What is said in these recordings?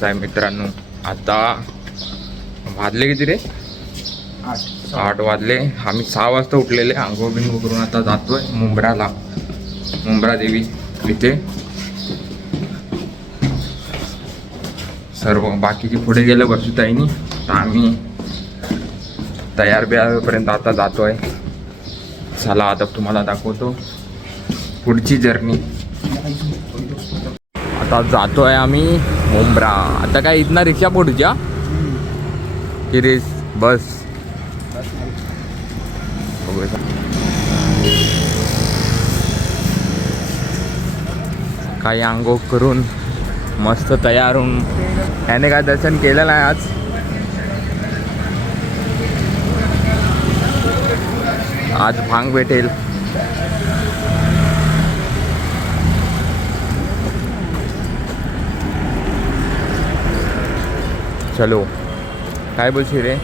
काय मित्रांनो, आता वाजले किती रे? 8 वाजले. आम्ही 6 वाजता उठलेले. आंघोळ बिंघोळ करून आता जातोय मुंब्राला, मुंब्रा देवी इथे. सर्व बाकीची पुढे गेलं वर्षुताईनी, तर आम्ही तयार बियारपर्यंत आता जातोय. चला आता तुम्हाला दाखवतो पुढची जर्नी. आता जातोय आम्ही मुंब्रा. आता काय इथनं रिक्षा पुढच्या की रेस बस? काही आंघोळ करून मस्त तयार होऊन, त्याने काय दर्शन केलं नाही आज. आज भांग भेटेल. चलो, काय बोलशील रे?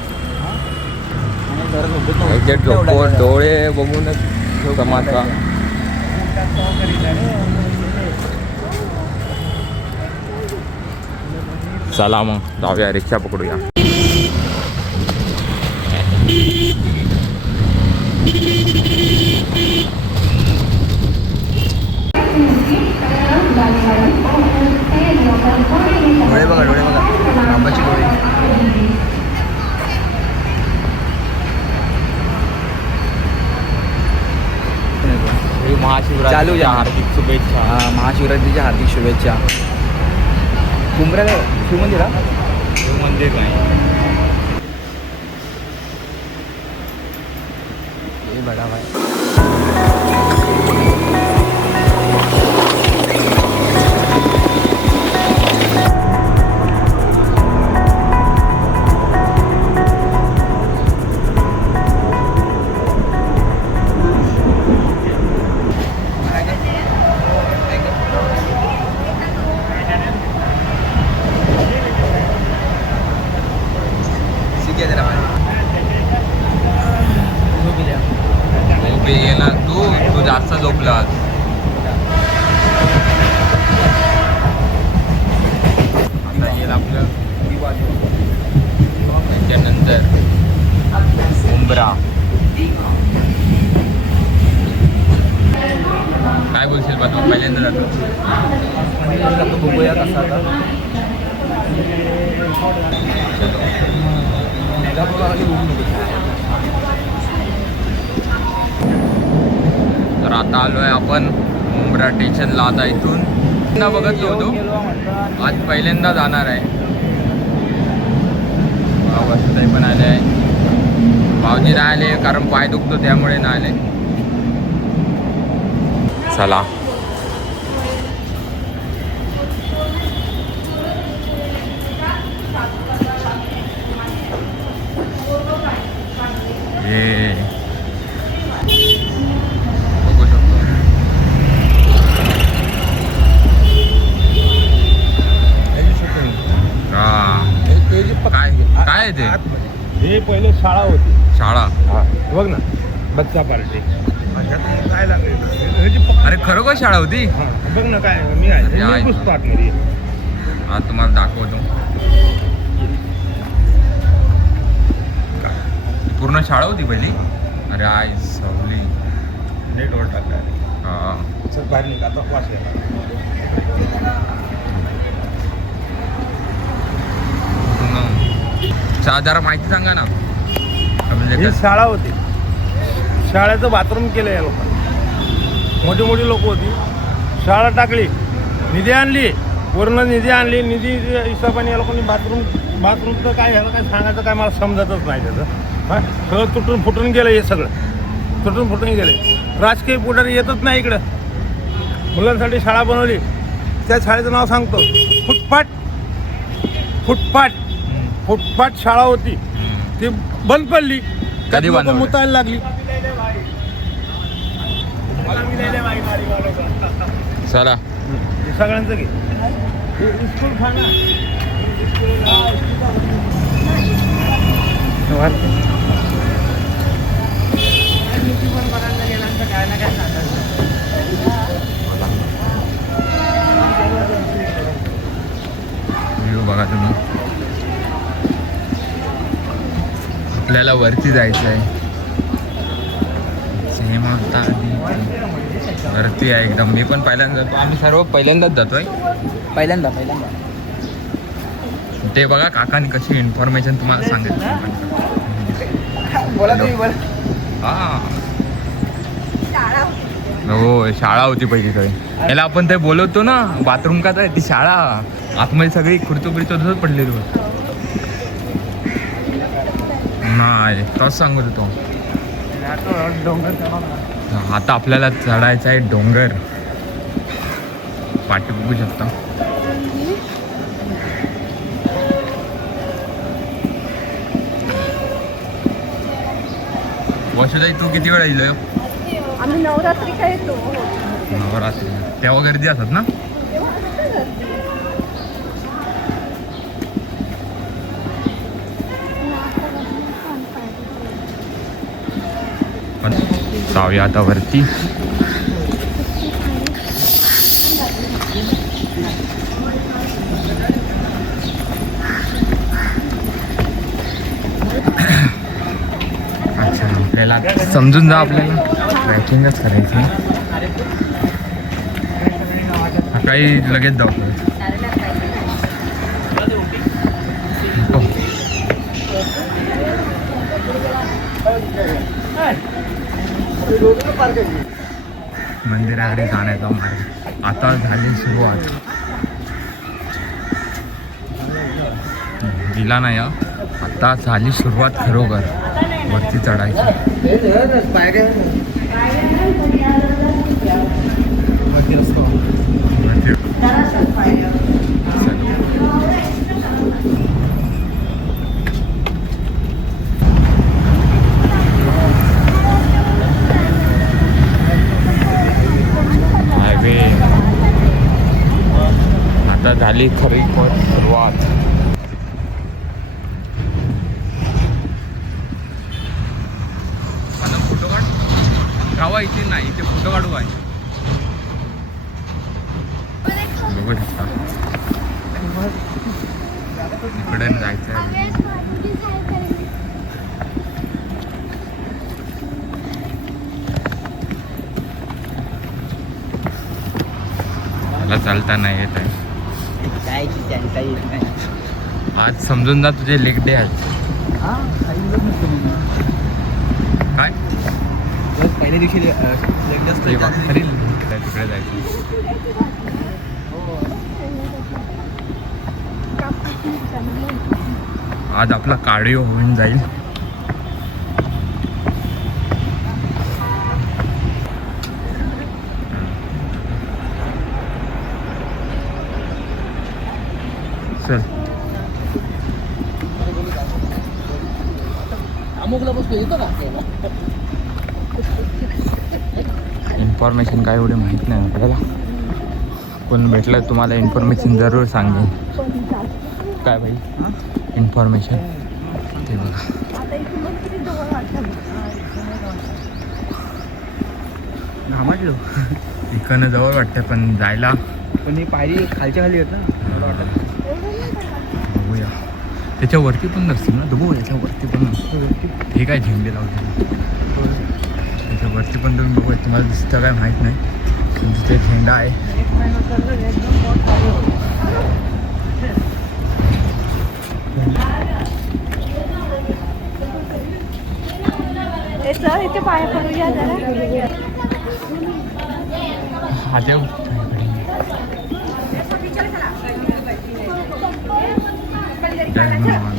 डोळे बघूनच समाचा. चला मग जाऊया, रिक्षा पकडूया. डोळे बघा, डोळे बघा, आंबाची डोळे. महाशिवरात्रीच्या हार्दिक शुभेच्छा. महाशिवरात्रीच्या हार्दिक शुभेच्छा. मुंब्र्याला शिवमंदिरा, मंदिर नाही हे बडा भाई. तू जास्त झोपलास. आता येईल आपलं त्याच्यानंतर मुंब्रा. काय बोलशील बा तू? पहिल्यांदा जातो. बघूया कसा आता. तर आता आलोय आपण मुंब्रा स्टेशनला. आता इथून ना बघतलो होतो, आज पहिल्यांदा जाणार आहे. वसुताई पण आले आहे. भाऊजी नाही आले कारण पाय दुखतो त्यामुळे नाही आले. चला हे बघू शकतो. काय आहे ते? हे पहिले शाळा होती. शाळा? बघ ना, बच्चा पार्टी. काय लागले? अरे खरोखर शाळा होती? बघ ना काय, मी आहे पुस्तक आतमध्ये. हा तुम्हाला दाखवतो. पूर्ण शाळा होती पहिली. अरे आई सवली नेटवर टाकलाय. हा चल बाहेर निघा आता, वास घ्या. जरा माहिती सांगा ना. ही शाळा होती. शाळेचं बाथरूम केलं या लोकांनी. मोठी मोठी लोक होती. शाळा टाकली, निधी आणली, वरून निधी आणली. निधी हिशोबाने या लोकांनी बाथरूमचं काय ह्याला काय सांगायचं काय मला समजतच नाही त्याचं. हां, सगळं तुटून फुटून गेलं. हे सगळं तुटून फुटून गेले. राजकीय पुढारी येतच नाही इकडं. मुलांसाठी शाळा बनवली. त्या शाळेचं नाव सांगतो, फुटपाट. फुटपाट फुटपाट शाळा होती. ती बंद पडली. कधी बंद? मुतायला लागली. चला सगळ्यांचं घे. स्कूल खाना बघा तुम्ही. आपल्याला वरती जायचं आहे. सिनेमा आता वरती आहे एकदम. मी पण पहिल्यांदा जातो. आम्ही सर्व पहिल्यांदाच जातोय. पहिल्यांदा ते बघा काकांनी कशी इन्फॉर्मेशन तुम्हाला सांगितलं. बोला तुम्ही बोला. हा हो शाळा होती पहिली काही. याला आपण ते बोलवतो ना बाथरूम का ती शाळा. आतमध्ये सगळी खुर्चुबरीचं तसंच पडलेली होती. नाही तसं सांगत होतो. आता आपल्याला चढायचं आहे डोंगर. पाठी बघू शकता. वसुताई तू किती वेळा येईल? आम्ही नवरात्री काय येतो. नवरात्री तेव्हा गर्दी असतात ना. पण जाऊया आता वरती. अच्छा आपल्याला समजून जा. आपल्याला ट्रॅकिंगच करायची. काही लगेच जाऊ. मंदिराकडे जाण्याचा मार्ग आता झाली सुरुवात. दिला नाही आता झाली सुरुवात खरोखर वरती चढायची. हायवे आता झाली खरी सुरुवात. फोटो काढ गावा इथे नाही. इथे फोटो काढू आहे. बघू शकता इकडे जायचं आहे. मला चालता नाही येत आहे. आज समजून जा तुझे लेग डे आज. काय पहिल्या दिवशी तिकडे जायचं. आज आपला कार्डिओ होऊन जाईल. चल इन्फॉर्मेशन काय एवढी माहीत नाही आपल्याला. कोण भेटलं तुम्हाला इन्फॉर्मेशन जरूर सांगेन. काय भाई इन्फॉर्मेशन ते बघा. घामाटलो इकडनं जवळ वाटतं पण जायला. पण ही पायरी खालच्या खाली येत ना मला वाटत. बघूया त्याच्यावरती पण नसतील ना. बघू याच्यावरती पण हे काय झेंडे लावते त्याच्यावरती पण तुम्ही बघू. तुम्हाला दिसतं काय माहीत नाही पण तिथे झेंडा आहे. इथे पाया पडूया जरा. हा देव जय हनुमान.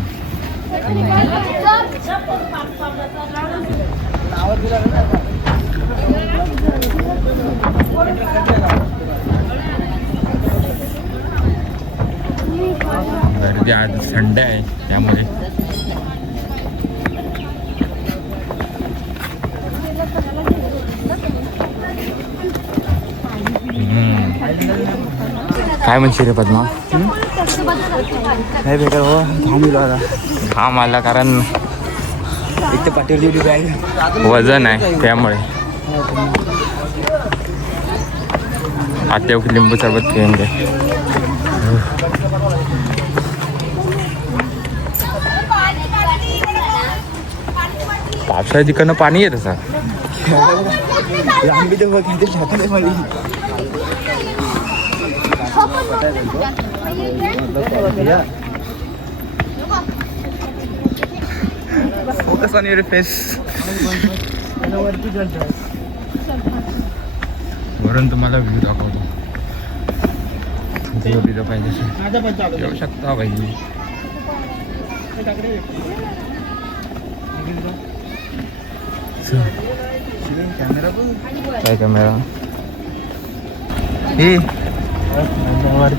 गर्दी आज संडे आहे त्यामुळे. काय म्हणशील रे पद्मा? नाही बेकार हो. घाम आता घाम आला कारण एक तर पाठीवर जेवढी बॅग वजन आहे त्यामुळे. आता लिंबू सरबत पिऊन घे. पावसाळ्यात तिकडनं पाणी येत असं. लांबी तर बघ किती ढाकण आहे माझी. Focus on your face. वरून तुम्हाला व्ह्यू दाखवतो. झोपीचं पाहिजे येऊ शकता भाई. कॅमेरा बघ. काय कॅमेरा हे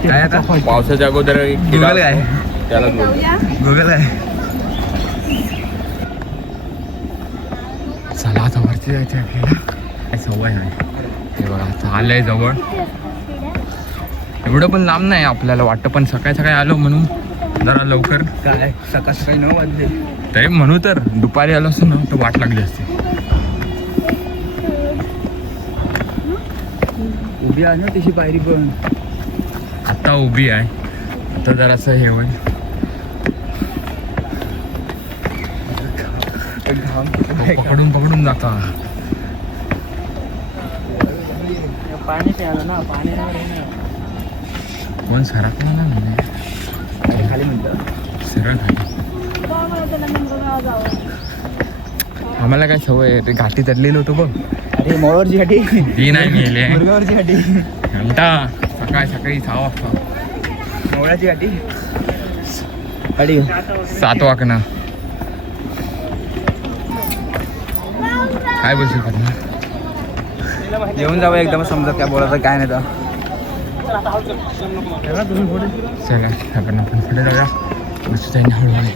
काय आता पावसाच्या अगोदर एक Google किल्ला काय? असतो, त्याला बोलतो. गुगल आहे. चला आता वरती जायचं आपल्याला. काय सवय नाही ते बघा आता आलंय जवळ. एवढं पण लांब नाही आपल्याला वाटतं, पण सकाळी सकाळी आलो म्हणून जरा लवकर. काय सकाळ सकाळी 9 वाजले. तरी म्हणू तर दुपारी आलो असतो ना तर वाट लागली असते. उभी आहे ना तशी पायरी पण. आता उभी आहे, आता जरासं हे होईल. पकडून पकडून जाता. पाणी प्यायला ना पाणी कोण सरकला ना खाली म्हणतं. सरळ खाली. आम्हाला काय सवय आहे, ते घाटी चढलेलो होतो बघ. अरे मोळवरची घाटी. ती नाही मिळाली आहे. मुरगावरची घाटी. घंटा सकाळी सकाळी 6 वाजता. मोळाची घाटी. गाडी 7 वाजता. काय बोलशील करणार. येऊन जावं एकदम समजत काय बोलायचं काय नाही तर. चला आपण पण पुढे जाऊया. बसू जाईन हळूहळू.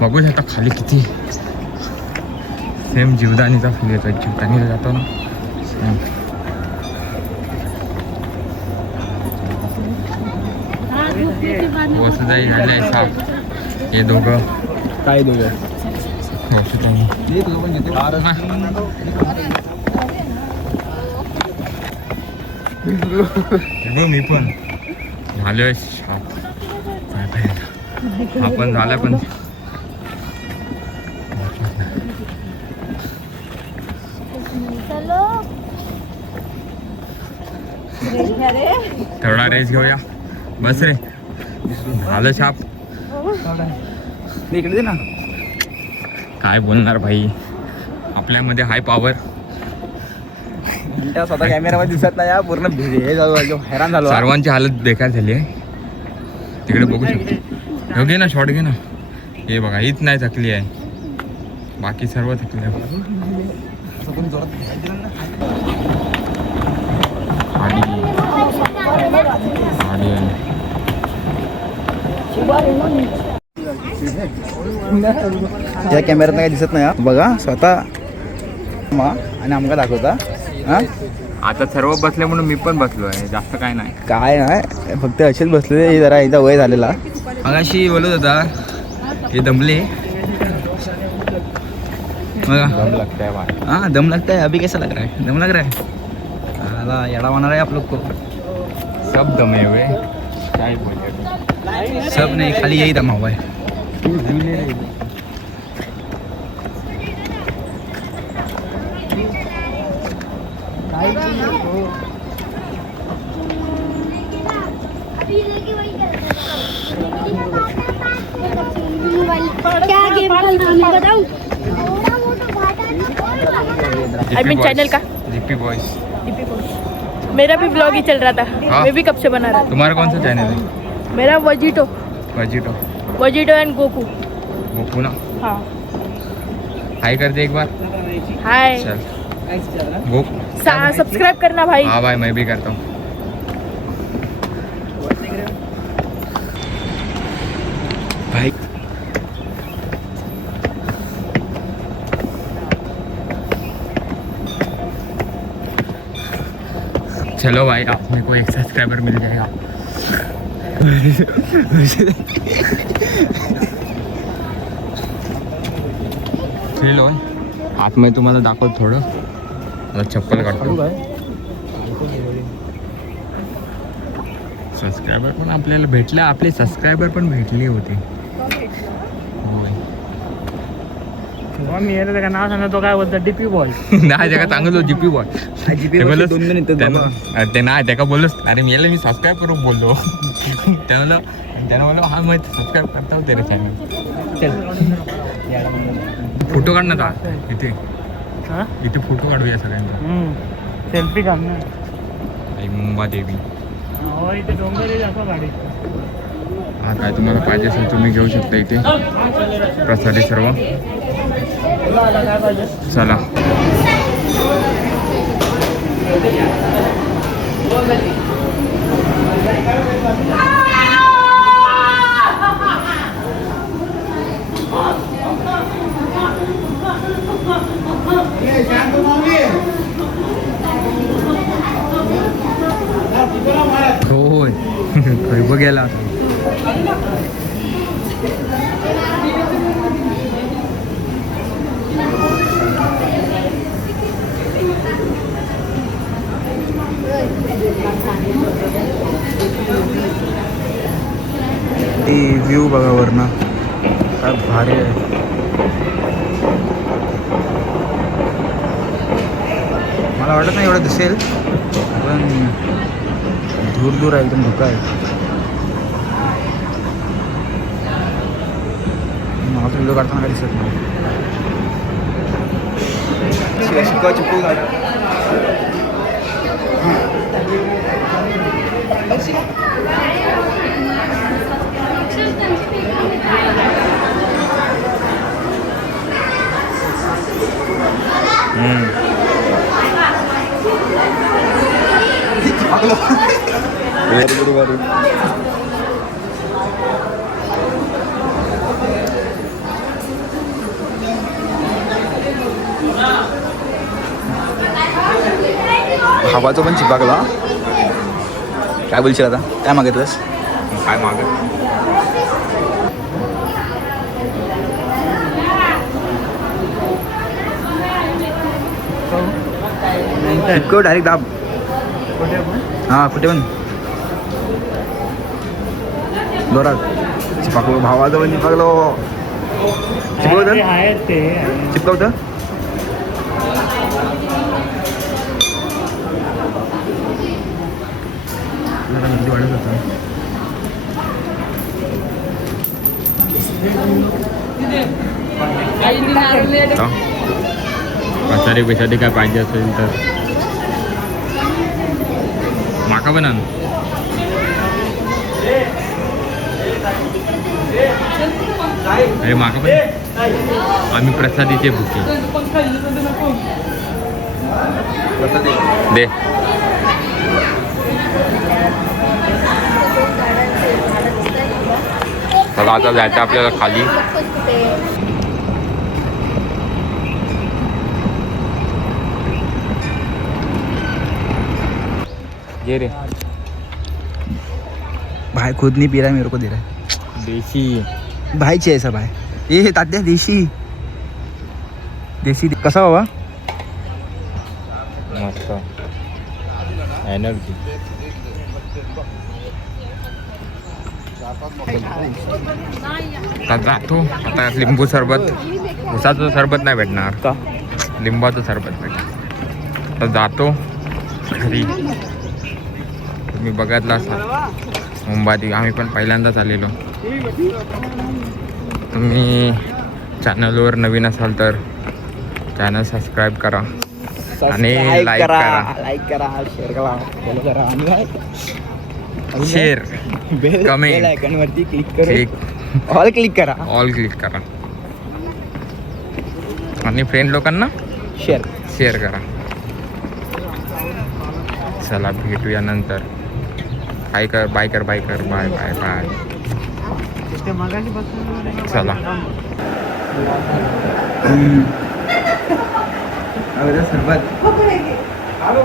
बघू शकता खाली किती सेम जीवदानीचा फुल येतो. जीवदानीला जातो ना सेम. वसुदाई झाले आहे साप. हे दोघं काय दोघं. वसुदाई. मी पण झालोय साप. हा पण झाला पण थोडा रेस घेऊया. बस रे झालं छाप. इकडे दे ना. काय बोलणार भाई, आपल्यामध्ये हाय पॉवर. त्या स्वतः कॅमेरामध्ये दिसत नाही या पूर्ण हे झालो हैराण झालो. सर्वांची हालत बेकार झाली आहे. तिकडे बघू शकतो. हो घे ना शॉर्ट घे ना. हे बघा हीच नाही थकली आहे, बाकी सर्व थकले आहे. गाडी आहे. या कॅमेऱ्यात काय दिसत नाही हा. बघा स्वतः मा आणि आमका दाखवता. हा आता सर्व बसले म्हणून मी पण बसलो आहे. जास्त काय नाही. काय नाही फक्त असेच बसले. हे जरा एकदा वय झालेला. मगाशी बोलत होता हे दमले. बघा दम लागतंय बा. हाँ दम लगता है. अभी कैसा लग रहा है. दम लग रहा है. अला येडा होणार आहे आप लोग को. सब दमे हुए काय बोलते. सब नहीं खाली यही दमा हुआ है. क्या गेम बताऊं. एडमिन चैनल का जीपी बॉयज. मेरा भी ब्लॉग ही चल रहा था. हाँ? मैं भी कब से बना रहा तुम्हारा कौन सा चैनल है. था. मेरा वजीटो वजीटो एंड गोकू. गोकू ना. हाँ हाय कर दे एक बार. हाय. चल गो. सब्सक्राइब करना भाई. हाँ भाई मैं भी करता हूँ. भाई चलो भाई अपने को एक सब्सक्राइबर मिल जाएगा. फील होय. आतमध्ये तुम्हाला दाखवतो थोडं. आता चप्पल काढतो. सबस्क्रायबर पण आपल्याला भेटले. आपले सबस्क्रायबर पण भेटले होते. होय मी याला त्याचं नाव सांगतो तो काय बोलतो डीपी बॉय. नाही त्याका चांगलं जीपी बॉय ते बोललो दोन येतात बाबा. ते नाही त्याका बोललोस अरे मी सबस्क्राईब करून बोललो त्यानं बोललो हा मग सबस्क्राईब करता होते रे चॅनल. फोटो काढ ना का इथे इथे फोटो काढूया सगळ्यांचा. सेल्फी काढ ना. आई मुंबादेवी इथे डोंगर जातो गाडी. हा काय तुम्हाला पाहिजे असेल तुम्ही घेऊ शकता इथे प्रसादी सर्व. चला होय खैब गेला व्ह्यू बघा वरनं काय भारी आहे. मला वाटत नाही एवढं दिसेल पण दूर दूर आहे एकदम धोका आहे. मला तर व्हिडिओ काढताना काय दिसत नाही. चिपकू हवाचं पण चिपकला. काय बोलशील आता काय मागितलंस. काय मागत चिपकव डायरेक्ट दाब. हां कुठे पण जोरात चिपकलो. भावाचं पण चिपकलो. चिपकवतं वाढत होतं. प्रसादी पेसादी काय पाहिजे असेल तर माका पण आण. अरे माका पण आम्ही प्रसादीचे भुके दे. चला आता जायचं आपल्याला खाली. ये रे भाई खुद नहीं पी रहा है मेरे को दे रहा है. देशी भाई ची ऐसा भाई ये तात्या देशी देशी कसा बाबा. मस्त एनर्जी. आता जातो. आता लिंबू सरबत उसाचं सरबत नाही भेटणार का लिंबाचं सरबत भेटणार. आता जातो घरी. तुम्ही बघितला असाल मुंबादेवी आम्ही पण पहिल्यांदाच आलेलो. तुम्ही चॅनलवर नवीन असाल तर चॅनल सबस्क्राईब करा आणि लाईक करा शेअर करा फॉलो करा शेअर कमेंट आयकॉनवरती क्लिक करा. क्लिक ऑल क्लिक करा. ऑल क्लिक करा आणि फ्रेंड लोकांना शेअर करा. चला भेटूया नंतर. बाय कर बाय बाय बाय बाय. चला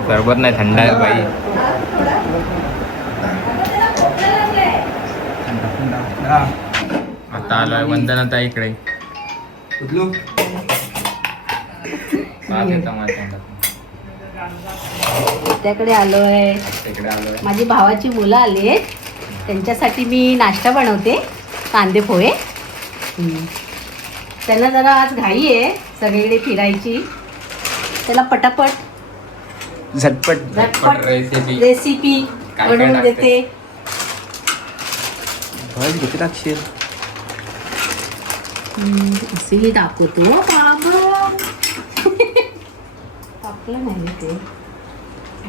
सरबत नाही थंड आहे बाई. आता आलोय वंदनाता इकडे. त्याकडे आलोय. इकडे आलोय. माझी भावाची मुलं आली त्यांच्यासाठी मी नाश्ता बनवते कांदे पोहे. त्यांना जरा आज घाई आहे सगळीकडे फिरायची. त्याला पटापट झटपट झटपट रेसिपी रेसिपी काय बनवून टाकते? देते. भाजी किती टाकशील? असेही दाखवतो बाबा. टाकलं नाही ते.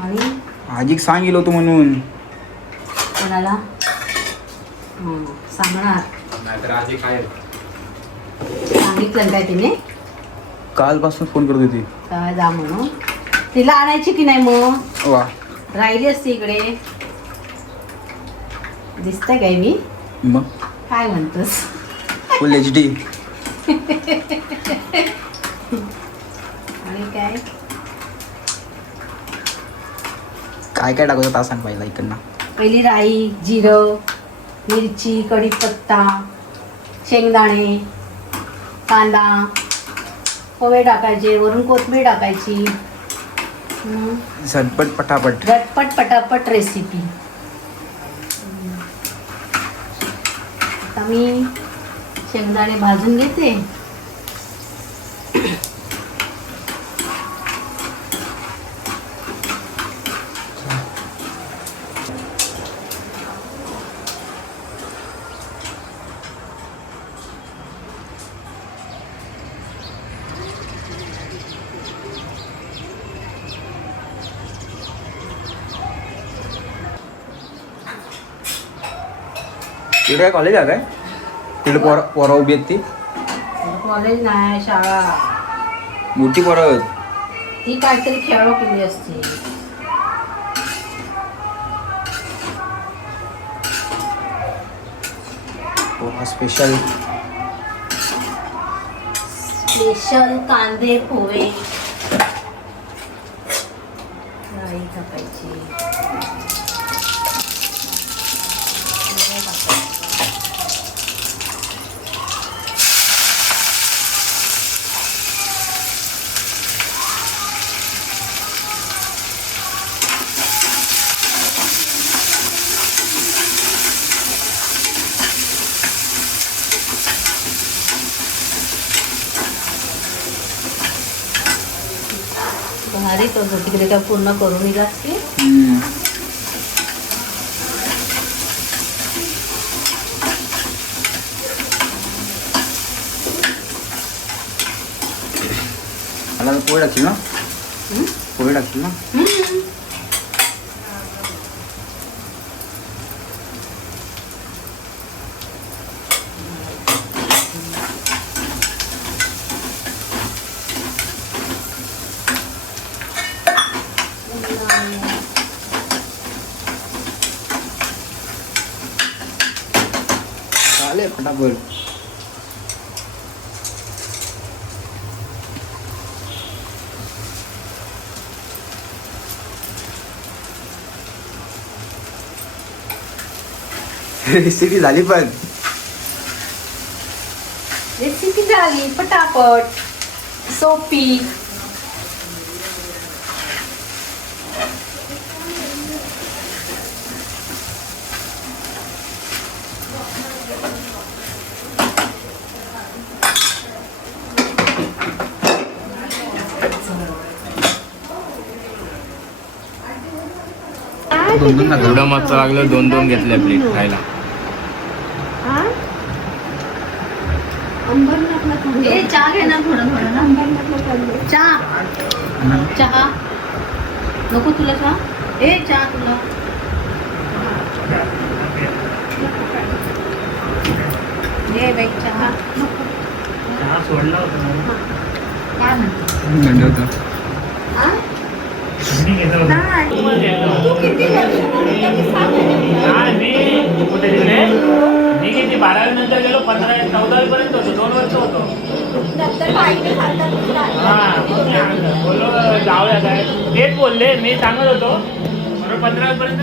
आणि आजी सांगितलं होतं म्हणून. कोणाला सांगणार? नाहीतर आजी काय सांगितलं काय तिने? कालपासून फोन करत होती. काय जा म्हणून. तिला आणायची की नाही मग? वा राहिली असती इकडे. दिसतंय काय मी? मग काय म्हणतोस? फुल HD. आणि काय काय काय टाकत होता सांग पहिला इकडनं. पहिली राई, जिरं, मिरची, कढीपत्ता, शेंगदाणे, कांदा, पोहे टाकायचे, वरून कोथिंबीर टाकायची. झटपट पटापट. झटपट पटापट रेसिपी. आता मी शेंगदाणे भाजून घेते. तिकडे काय कॉलेज आहे काय? तिकडे पोरं उभी आहेत ती. कॉलेज नाही, शाळा. मोठी पोरं आहेत. ती काहीतरी खेळ केली असते. पोहा स्पेशल. स्पेशल कांदे पोहे. राई टाकायची. भारी करतो तिकडे काय पूर्ण करून येईल असते. मला पोहे टाकशील ना? पोहे टाकशील ना? चालेल फटाफट. रेसिपी झाली पण. रेसिपी झाली पटापट सोपी. एवढं मस्त लागलं 2-2 घेतल्या प्लेट खायला. ए चहा घे ना थोडं थोडं ना. चहा नको तुला चहा? ए चहा तुला घे बाई चहा. सोडला होता काय म्हणतो? हा? नाही. तू किती वर्ष मी किती 12वी नंतर गेलो 14वी पर्यंत होतो. 2 वर्ष होतो. बोललो जाऊया काय तेच बोलले. मी सांगत होतो 15वी पर्यंत.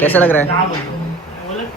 कैसा लग रहा है? बोलत